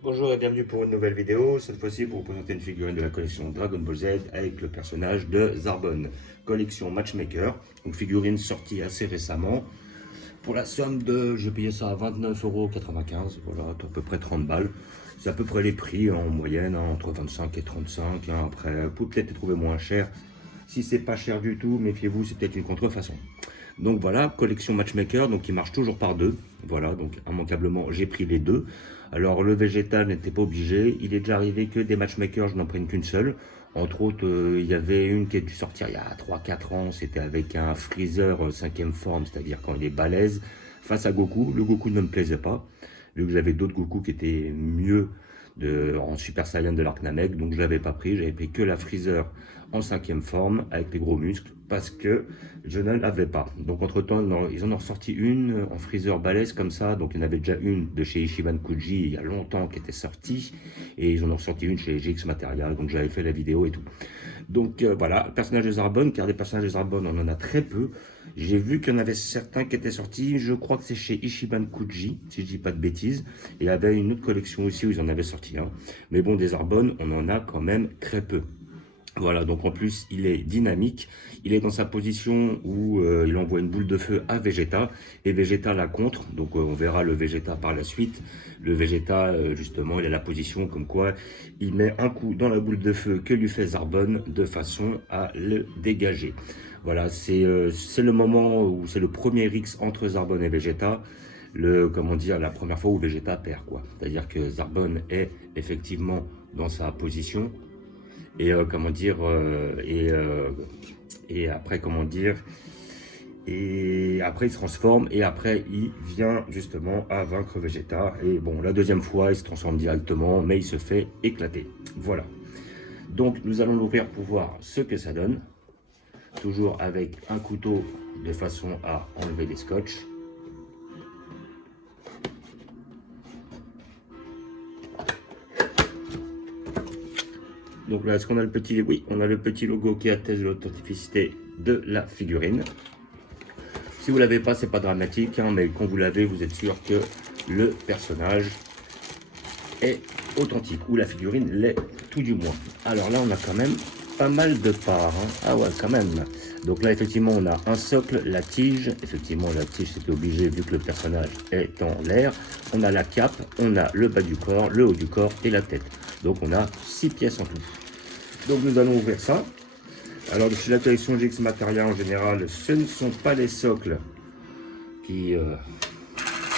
Bonjour et bienvenue pour une nouvelle vidéo. Cette fois-ci pour vous présenter une figurine de la collection Dragon Ball Z avec le personnage de Zarbon. Collection Matchmaker, une figurine sortie assez récemment. Pour la somme de, je payais ça à 29,95 €, voilà, à peu près 30 balles. C'est à peu près les prix en moyenne, entre 25 et 35. Après, vous pouvez peut-être les trouver moins cher. Si c'est pas cher du tout, méfiez-vous, c'est peut-être une contrefaçon. Donc voilà, collection Matchmaker, donc il marche toujours par deux. Voilà, donc immanquablement, j'ai pris les deux. Alors le végétal n'était pas obligé. Il est déjà arrivé que des Matchmakers, je n'en prenne qu'une seule. Entre autres, il y avait une qui a dû sortir il y a 3-4 ans. C'était avec un Freezer 5e forme, c'est-à-dire quand il est balèze, face à Goku. Le Goku ne me plaisait pas, vu que j'avais d'autres Goku qui étaient mieux en Super Saiyan de l'arc Namek, donc je l'avais pas pris, j'avais pris que la Freezer en 5e forme avec les gros muscles parce que je ne l'avais pas. Donc entre temps ils en ont ressorti une en Freezer balèze comme ça, donc il y en avait déjà une de chez Ichiban Kuji il y a longtemps qui était sortie et ils en ont ressorti une chez GX Material, donc j'avais fait la vidéo et tout. Donc voilà, le personnage de Zarbon, car des personnages de Zarbon on en a très peu. J'ai vu qu'il y en avait certains qui étaient sortis, je crois que c'est chez Ichiban Kuji, si je dis pas de bêtises. Et il y avait une autre collection aussi où ils en avaient sorti un. Mais bon, des Zarbon, on en a quand même très peu. Voilà, donc en plus, il est dynamique. Il est dans sa position où il envoie une boule de feu à Vegeta. Et Vegeta la contre. Donc on verra le Vegeta par la suite. Le Vegeta, justement, il a la position comme quoi il met un coup dans la boule de feu que lui fait Zarbon de façon à le dégager. Voilà, c'est le moment où c'est le premier X entre Zarbon et Vegeta. Comment dire, la première fois où Vegeta perd, quoi. C'est-à-dire que Zarbon est effectivement dans sa position. Et comment dire, et après, comment dire, et après il se transforme et après il vient justement à vaincre Vegeta. Et bon, la deuxième fois il se transforme directement, mais il se fait éclater. Voilà. Donc nous allons l'ouvrir pour voir ce que ça donne. Toujours avec un couteau de façon à enlever les scotch. Donc là, est-ce qu'on a le petit... Oui, on a le petit logo qui atteste de l'authenticité de la figurine. Si vous ne l'avez pas, c'est pas dramatique, hein, mais quand vous l'avez, vous êtes sûr que le personnage est authentique, ou la figurine l'est tout du moins. Alors là, on a quand même pas mal de parts, hein. Ah ouais, quand même. Donc là, effectivement, on a un socle, la tige. Effectivement, la tige, c'était obligé vu que le personnage est en l'air. On a la cape, on a le bas du corps, le haut du corps et la tête. Donc on a 6 pièces en tout. Donc nous allons ouvrir ça. Alors chez la collection GX Materia en général, ce ne sont pas les socles qui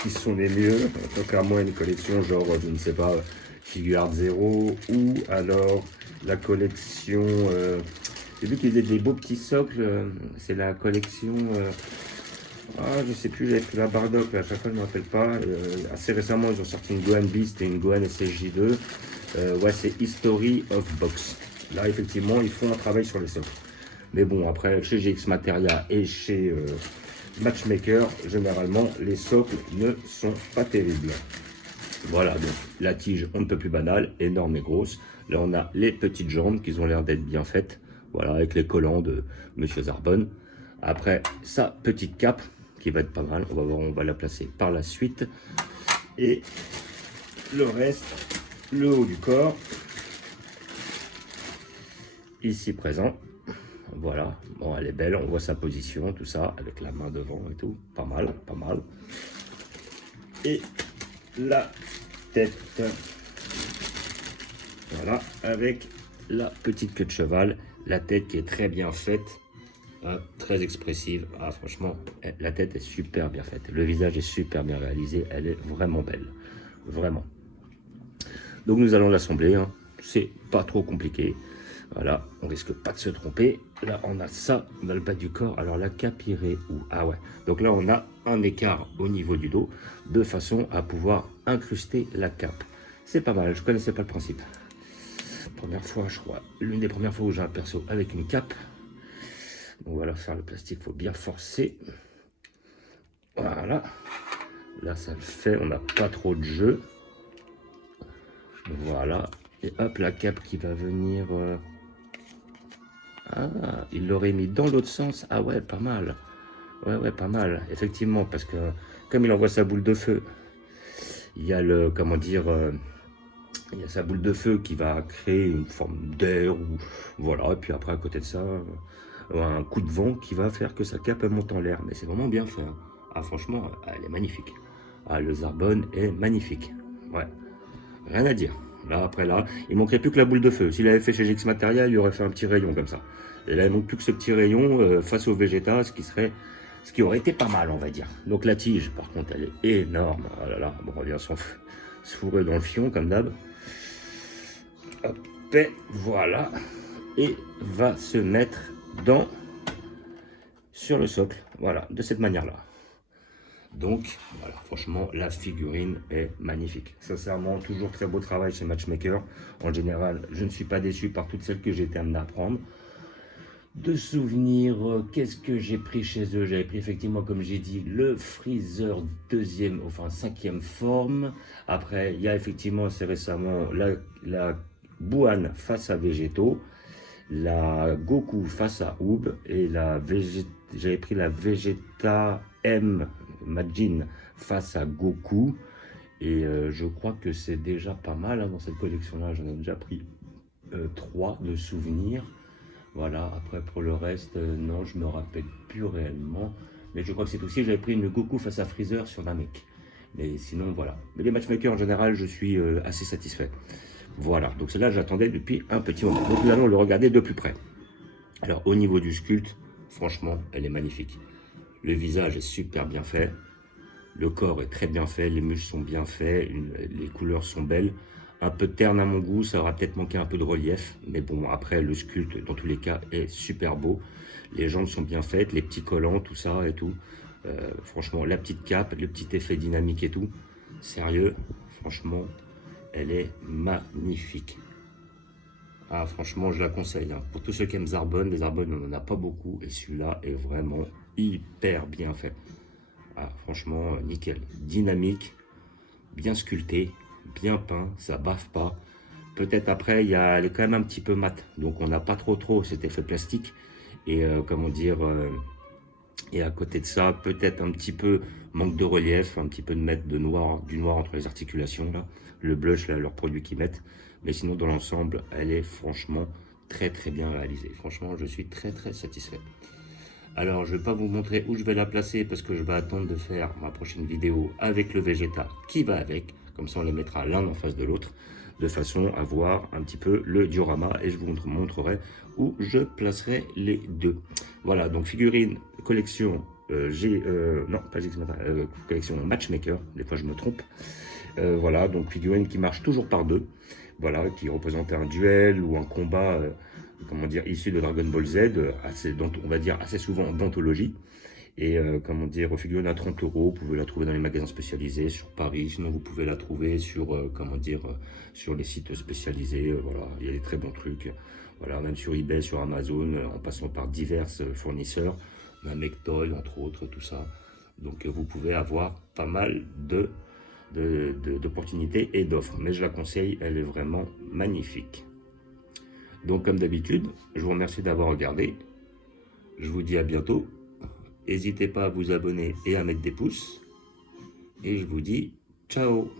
sont les mieux. Contrairement à une collection genre, je ne sais pas, Figuart Zero ou alors la collection... j'ai vu qu'ils faisaient des beaux petits socles. C'est la collection... je sais plus, j'avais pris la Bardock, à chaque fois je ne me rappelle pas. Assez récemment, ils ont sorti une Gohan Beast et une Gohan SSJ2. Ouais, c'est History of Box. Là, effectivement, ils font un travail sur les socles. Mais bon, après, chez GX Materia et chez Matchmaker, généralement, les socles ne sont pas terribles. Voilà, donc la tige, on ne peut plus banale, énorme et grosse. Là, on a les petites jambes qui ont l'air d'être bien faites. Voilà, avec les collants de Monsieur Zarbon. Après, sa petite cape, qui va être pas mal. On va voir, on va la placer par la suite. Et le reste, le haut du corps, ici présent. Voilà, bon, elle est belle, on voit sa position, tout ça, avec la main devant et tout. Pas mal, pas mal. Et la tête. Voilà, avec la petite queue de cheval, la tête qui est très bien faite, très expressive. Ah, franchement, la tête est super bien faite. Le visage est super bien réalisé, elle est vraiment belle, vraiment. Donc nous allons l'assembler, hein. C'est pas trop compliqué. Voilà, on risque pas de se tromper. Là, on a ça, on a le bas du corps. Alors la cape irait où? Ah ouais, donc là, on a un écart au niveau du dos, de façon à pouvoir incruster la cape. C'est pas mal, je connaissais pas le principe. Première fois, je crois, l'une des premières fois où j'ai un perso avec une cape. Donc voilà, faire le plastique, faut bien forcer. Voilà, là, ça le fait, on n'a pas trop de jeu. Voilà, et hop, la cape qui va venir... Ah, il l'aurait mis dans l'autre sens. Ah ouais, pas mal. Ouais, pas mal. Effectivement, parce que comme il envoie sa boule de feu, il y a le, comment dire, Il y a sa boule de feu qui va créer une forme d'air, ou voilà, et puis après à côté de ça, un coup de vent qui va faire que sa cape elle monte en l'air. Mais c'est vraiment bien fait, hein. Ah franchement, elle est magnifique. Ah, le Zarbonne est magnifique. Ouais, rien à dire. Là, après là, il manquerait plus que la boule de feu. S'il avait fait chez GX Material, il aurait fait un petit rayon comme ça. Et là, il manque plus que ce petit rayon face au Vegeta, ce qui aurait été pas mal, on va dire. Donc la tige, par contre, elle est énorme. Oh là là, bon, on revient se fourrer dans le fion, comme d'hab. Hop, et voilà. Et va se mettre sur le socle. Voilà, de cette manière-là. Donc, voilà, franchement, la figurine est magnifique. Sincèrement, toujours très beau travail chez Matchmaker. En général, je ne suis pas déçu par toutes celles que j'ai été amené à prendre. De souvenirs, qu'est-ce que j'ai pris chez eux? J'avais pris effectivement, comme j'ai dit, le Freezer deuxième, enfin cinquième forme. Après, il y a effectivement assez récemment la Buan face à Végéto, la Goku face à Oob et j'avais pris la Vegeta M Majin face à Goku. Et je crois que c'est déjà pas mal, hein, dans cette collection-là. J'en ai déjà pris 3 de souvenirs. Voilà, après pour le reste, non, je me rappelle plus réellement. Mais je crois que c'est aussi, j'avais pris une Goku face à Freezer sur Namek. Mais sinon, voilà. Mais les matchmakers en général, je suis assez satisfait. Voilà, donc celle-là, j'attendais depuis un petit moment. Donc nous allons le regarder de plus près. Alors, au niveau du sculpte, franchement, elle est magnifique. Le visage est super bien fait. Le corps est très bien fait, les muscles sont bien faits, les couleurs sont belles. Un peu terne à mon goût, ça aura peut-être manqué un peu de relief. Mais bon, après, le sculpte, dans tous les cas, est super beau. Les jambes sont bien faites, les petits collants, tout ça et tout. Franchement, la petite cape, le petit effet dynamique et tout. Sérieux, franchement, elle est magnifique. Ah, franchement, je la conseille, hein. Pour tous ceux qui aiment Zarbonne, les Zarbonne, on n'en a pas beaucoup. Et celui-là est vraiment hyper bien fait. Ah, franchement, nickel. Dynamique, bien sculpté, bien peint, ça baffe pas. Peut-être après, elle est quand même un petit peu mat. Donc on n'a pas trop cet effet plastique. Et comment dire, et à côté de ça, peut-être un petit peu manque de relief, un petit peu de mettre du noir entre les articulations, là. Le blush, là, leur produit qu'ils mettent. Mais sinon, dans l'ensemble, elle est franchement très bien réalisée. Franchement, je suis très satisfait. Alors, je ne vais pas vous montrer où je vais la placer parce que je vais attendre de faire ma prochaine vidéo avec le Vegeta qui va avec. Comme ça, on les mettra l'un en face de l'autre de façon à voir un petit peu le diorama et je vous montrerai où je placerai les deux. Voilà, donc figurine collection, non, pas collection Matchmaker, des fois je me trompe. Voilà, donc figurine qui marche toujours par deux. Voilà, qui représente un duel ou un combat, comment dire, issu de Dragon Ball Z, on va dire assez souvent d'anthologie. Et comment dire, figurine à 30 €, vous pouvez la trouver dans les magasins spécialisés sur Paris, sinon vous pouvez la trouver sur, comment dire, sur les sites spécialisés, voilà, il y a des très bons trucs, voilà, même sur eBay, sur Amazon, en passant par divers fournisseurs, même Ectoy, entre autres, tout ça. Donc vous pouvez avoir pas mal d'opportunités et d'offres, mais je la conseille, elle est vraiment magnifique. Donc comme d'habitude, je vous remercie d'avoir regardé, je vous dis à bientôt. N'hésitez pas à vous abonner et à mettre des pouces. Et je vous dis ciao.